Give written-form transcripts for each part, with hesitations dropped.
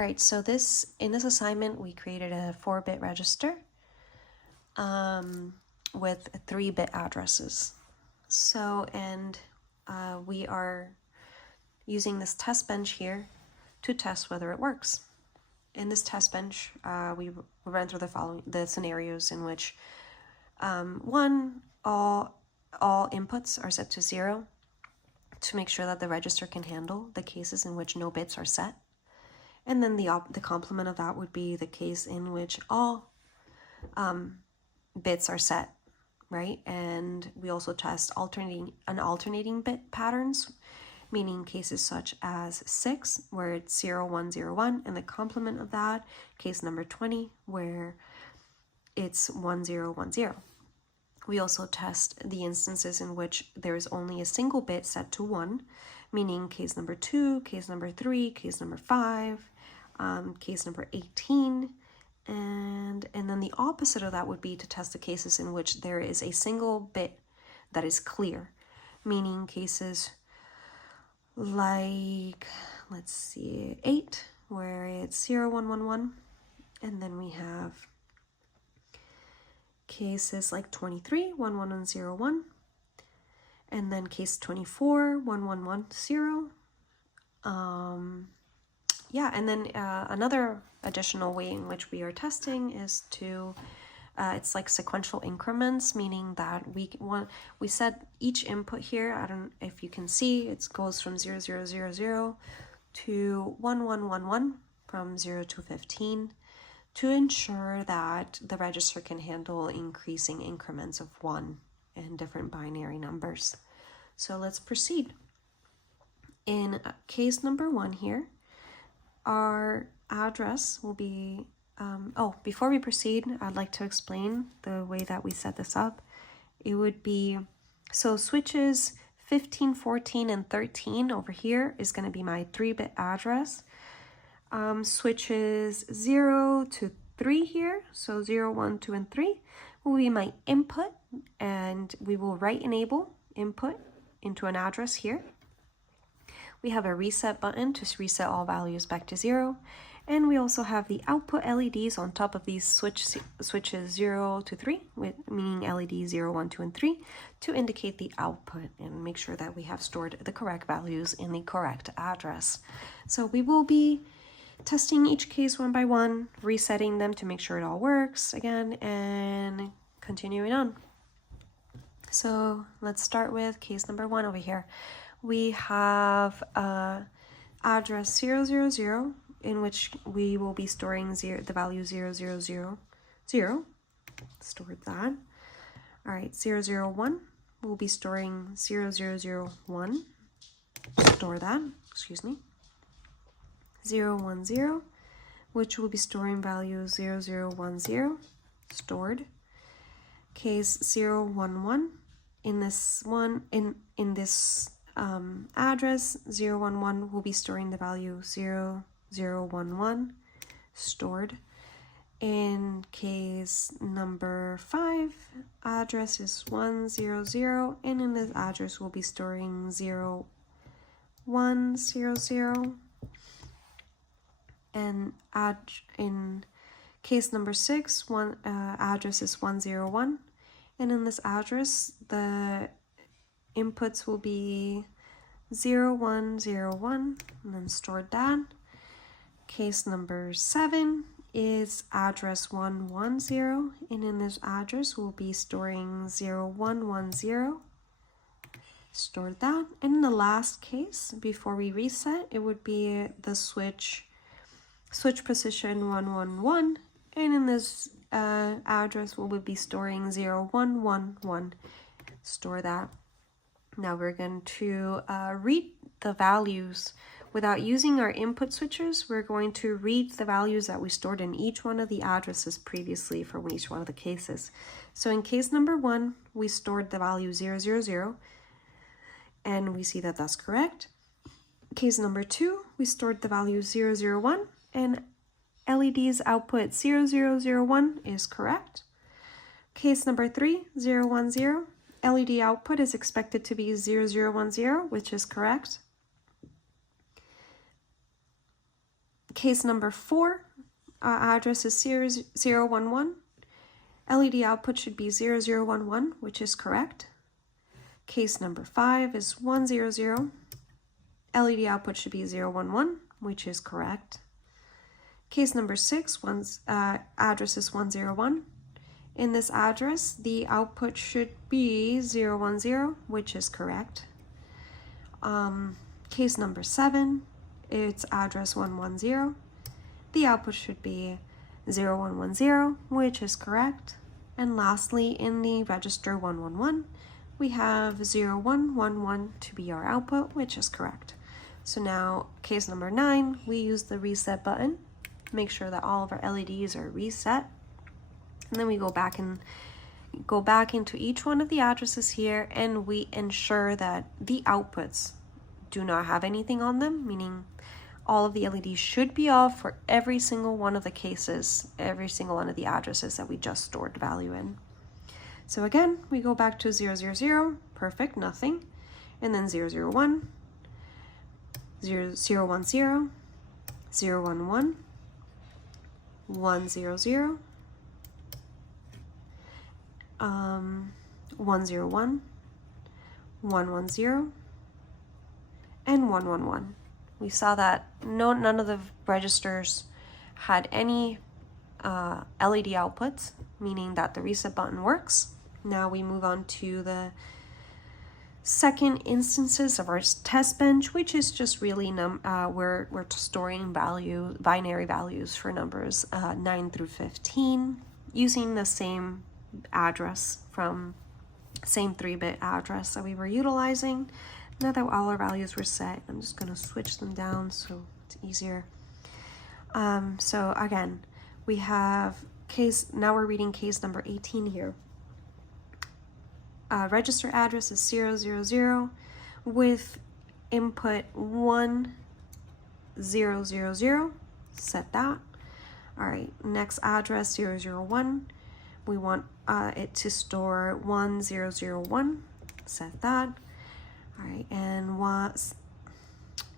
All right, so in this assignment, we created a 4-bit register with 3-bit addresses. So, we are using this test bench here to test whether it works. In this test bench, we ran through the scenarios in which one, all inputs are set to 0 to make sure that the register can handle the cases in which no bits are set. And then the complement of that would be the case in which all bits are set, right? And we also test alternating bit patterns, meaning cases such as 6, where it's 0, 1, 0, 1, and the complement of that, case number 20, where it's 1, 0, 1, 0. We also test the instances in which there is only a single bit set to 1, meaning case number 2, case number 3, case number 5, case number 18, and then the opposite of that would be to test the cases in which there is a single bit that is clear, meaning cases like, let's see, 8, where it's 0, 1, 1, 1, and then we have cases like 23, 1, 1, 1, 0, 1, and then case 24, 1, 1, 1, 0. And then another additional way in which we are testing is to, it's like sequential increments, meaning that we set each input here, I don't know if you can see, it goes from 0, 0, 0, 0 to 1, 1, 1, 1, from 0 to 15, to ensure that the register can handle increasing increments of 1 and different binary numbers. So let's proceed. In case number 1 here, our address will be, before we proceed, I'd like to explain the way that we set this up. It would be, so switches 15, 14, and 13 over here is going to be my 3-bit address. Switches 0 to 3 here, so 0, 1, 2, and 3 will be my input, and we will write enable input into an address here. We have a reset button to reset all values back to 0, and we also have the output LEDs on top of these switches 0 to 3, meaning LED 0, 1, 2, and 3, to indicate the output and make sure that we have stored the correct values in the correct address. So we will be testing each case one by one, resetting them to make sure it all works again, and continuing on. So let's start with case number 1 over here. We have address 0, 0, 0, in which we will be storing the value 0, 0, 0, 0. Stored that. All right, 0, 0, 1, we'll be storing 0, 0, 0, 1. Store that, excuse me. 0, 1, 0, which will be storing value 0, 0, 1, 0, stored. Case 0, 1, 1, in this one, in this address 0, 1, 1 will be storing the value 0, 0, 1, 1, stored. In case number 5, address is 1, 0, 0, and in this address we'll be storing 0, 1, 0, 0. And in case number 6, address is 1, 0, 1, and in this address the inputs will be 0, 1, 0, 1, and then stored that. Case number 7 is address 1, 1, 0, and in this address we'll be storing 0, 1, 1, 0, stored that. And in the last case, before we reset, it would be the switch position 1, 1, 1, and in this address we will be storing 0, 1, 1, 1, store that. Now we're going to read the values. Without using our input switches, we're going to read the values that we stored in each one of the addresses previously for each one of the cases. So in case number 1, we stored the value 0, 0, 0, and we see that that's correct. Case number 2, we stored the value 0, 0, 1, and LED's output 0, 0, 0, 1 is correct. Case number 3, 0, 1, 0, LED output is expected to be 0, 0, 1, 0, which is correct. Case number 4, address is 0011. LED output should be 0011, which is correct. Case number 5 is 100. LED output should be 011, which is correct. Case number 6, address is 101. In this address, the output should be 010, which is correct. Case number 7, it's address 110. The output should be 0110, which is correct. And lastly, in the register 111, we have 0111 to be our output, which is correct. So now, case number 9, we use the reset button. Make sure that all of our LEDs are reset. And then we go back into each one of the addresses here, and we ensure that the outputs do not have anything on them, meaning all of the LEDs should be off for every single one of the cases, every single one of the addresses that we just stored value in. So again, we go back to 000, perfect, nothing. And then 001, 010, 011, 100, 101, 110, and 111. We saw that none of the registers had any LED outputs, meaning that the reset button works. Now we move on to the second instances of our test bench, which is just really we're storing binary values for numbers 9 through 15 using the same address from same 3-bit address that we were utilizing. Now that all our values were set, I'm just going to switch them down so it's easier. So again, we have now we're reading case number 18 here. Register address is 000 with input 1000. Set that. All right, next address 001. We want it to store 1001. Set that. All right, and what's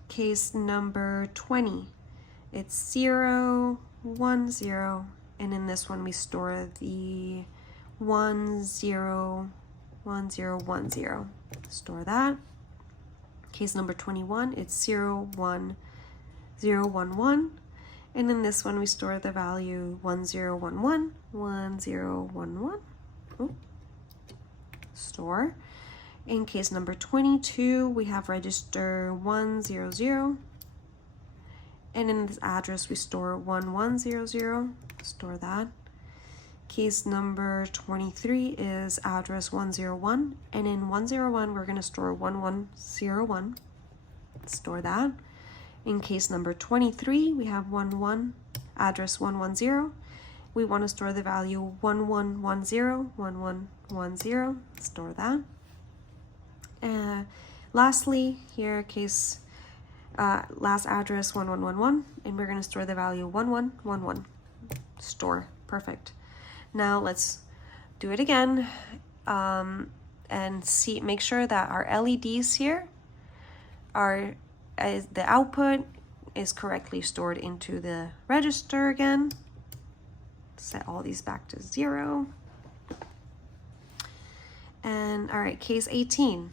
case number 20? It's 010, and in this one we store the 101010. Store that. Case number 21, it's 01011, and in this one we store the value 1011, 1011. Ooh. Store. In case number 22, we have register 100, and in this address we store 1100. Store that. Case number 23 is address 101, and in 101 we're going to store 1101. Store that. In case number 23, we have address 110. We want to store the value 1110, 1110. Store that. Lastly, here last address 1111, and we're going to store the value 1111. Store. Perfect. Now let's do it again and make sure that our LEDs here the output is correctly stored into the register again. Set all these back to 0. And all right, case 18.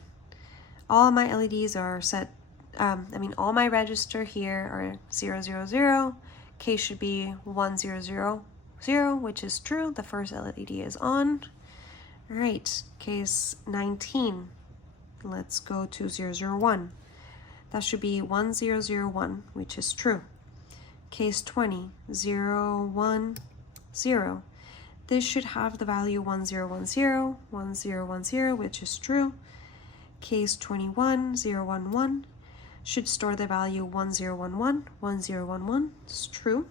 All my LEDs are set, all my register here are 000. Case should be 1000, which is true. The first LED is on. All right, case 19. Let's go to 001. That should be 1001, which is true. Case 20, 010. This should have the value 1010, 1010, which is true. Case 21, 011, should store the value 1011, 1011, it's true.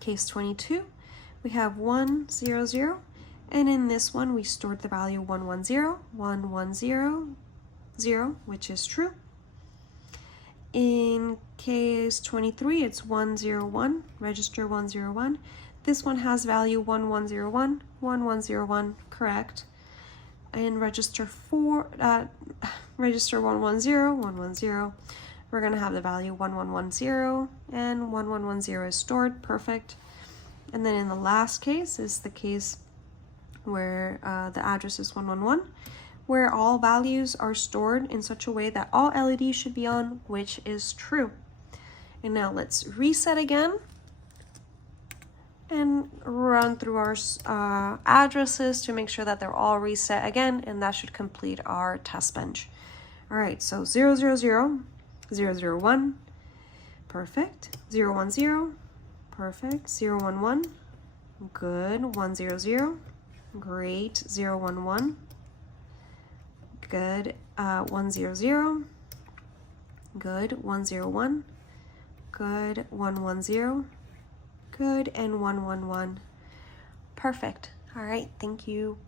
Case 22, we have 100, and in this one we stored the value 110, 1100, which is true. In case 23, it's 101, register 101. This one has value 1101, 1101, correct. In register 4, register 110, 110. we're going to have the value 1110 and 1110 is stored. Perfect. And then in the last case is the case where the address is 111, where all values are stored in such a way that all LEDs should be on, which is true. And now let's reset again and run through our addresses to make sure that they're all reset again, and that should complete our test bench. All right, so 000, 001, perfect, 010, perfect, 011, good, 100, great, 011, good, 100, good, 101, good, 110, good, and 111. Perfect. All right, thank you.